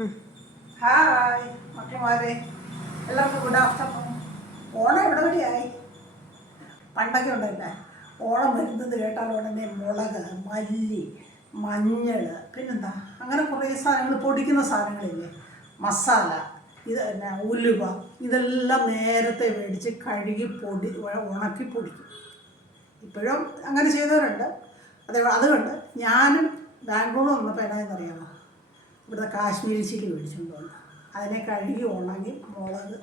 Hi മക്കളമാരെ, എല്ലാവർക്കും good afternoon. Onam എവിടെ വരെയായി? പണ്ടൊക്കെ ഉണ്ടല്ലേ, ഓണം വരുന്നത് കേട്ടാൽ ഉടനെ മുളക്, മല്ലി, മഞ്ഞൾ, പിന്നെന്താ അങ്ങനെ കുറേ സാധനങ്ങൾ, പൊടിക്കുന്ന സാധനങ്ങളില്ലേ, മസാല, ഇത് പിന്നെ ഉലുവ, ഇതെല്ലാം നേരത്തെ മേടിച്ച് കഴുകി ഉണക്കി പൊടിക്കും. ഇപ്പോഴും അങ്ങനെ ചെയ്തവരുണ്ട്. അതുകൊണ്ട് ഞാനും ബാംഗ്ലൂർ വന്നപ്പോൾ എന്നായെന്നറിയാമോ, ഇവിടുത്തെ കാശ്മീരി ചില്ലി മേടിച്ചുകൊണ്ട് വന്നു. അതിനെ കഴുകി ഉണങ്ങി, മുളക്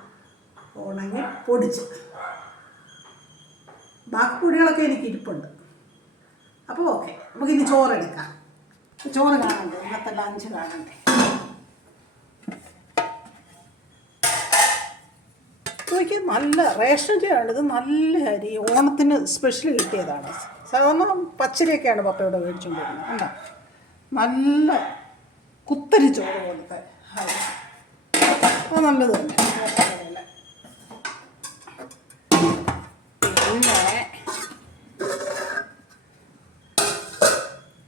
ഉണങ്ങി പൊടിച്ച്, ബാക്കി പൊടികളൊക്കെ എനിക്ക് ഇരിപ്പുണ്ട്. അപ്പോൾ ഓക്കെ, നമുക്കിനി ചോറെടുക്കാം. ചോറ് കാണണ്ടേ, ഇന്നത്തെ ലഞ്ച് കാണണ്ടേ. ചോദിക്കുക, നല്ല റേഷൻ ചെയ്യാണ് ഇത്. നല്ല അരി, ഓണത്തിന് സ്പെഷ്യൽ കിട്ടിയതാണ്. സാധാരണ പച്ചരിയൊക്കെയാണ് പപ്പയോടെ മേടിച്ചുകൊണ്ട് വരുന്നത്. എന്താ നല്ല കുത്തരി ചോറ് പോലത്തെ അത് നല്ലത് തന്നെ. പിന്നെ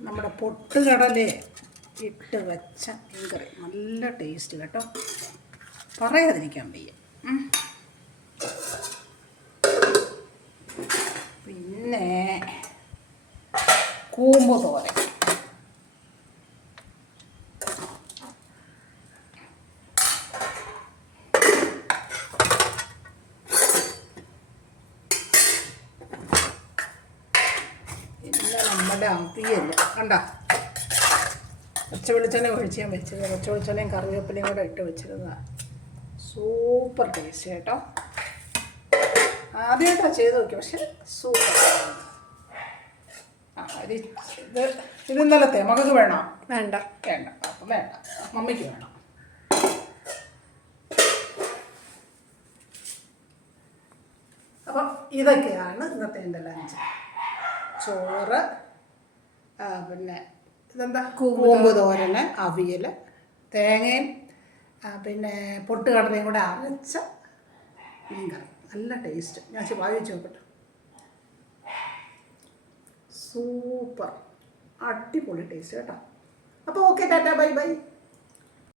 നമ്മുടെ പൊട്ടുകടല ഇട്ട് വെച്ച മീൻകറി, നല്ല ടേസ്റ്റ് കേട്ടോ, പറയാതിരിക്കാൻ വയ്യ. പിന്നെ കൂമ്പ് തോരൻ, നമ്മുടെ അവിയല്ല കണ്ട, പച്ച വെളിച്ചെണ്ണ ഒഴിച്ച് ഞാൻ വെച്ചത്, പച്ച വെളിച്ചെണ്ണയും കറിവേപ്പിലയും കൂടെ ഇട്ട് വെച്ചിരുന്നതാണ്. സൂപ്പർ ടേസ്റ്റ് കേട്ടോ. ആദ്യമായിട്ടാണ് ചെയ്ത് നോക്കി, പക്ഷെ സൂപ്പർ. ഇത് ഇന്നലത്തെ മകൾക്ക് വേണോ? വേണ്ട. അപ്പം വേണ്ട, മമ്മിക്ക് വേണം. അപ്പം ഇതൊക്കെയാണ് ഇന്നത്തെ എൻ്റെ ലഞ്ച്. ചോറ്, പിന്നെ ഇതെന്താ, കൂമ്പ് തോരന്, അവിയൽ, തേങ്ങയും പിന്നെ പൊട്ടുകടലയും കൂടെ അരച്ച മീൻകറി, നല്ല ടേസ്റ്റ്. ഞാൻ വായിച്ച് നോക്കട്ടെ. സൂപ്പർ, അടിപൊളി ടേസ്റ്റ് കേട്ടോ. അപ്പോൾ ഓക്കെ, ടാറ്റാ, ബൈ ബൈ.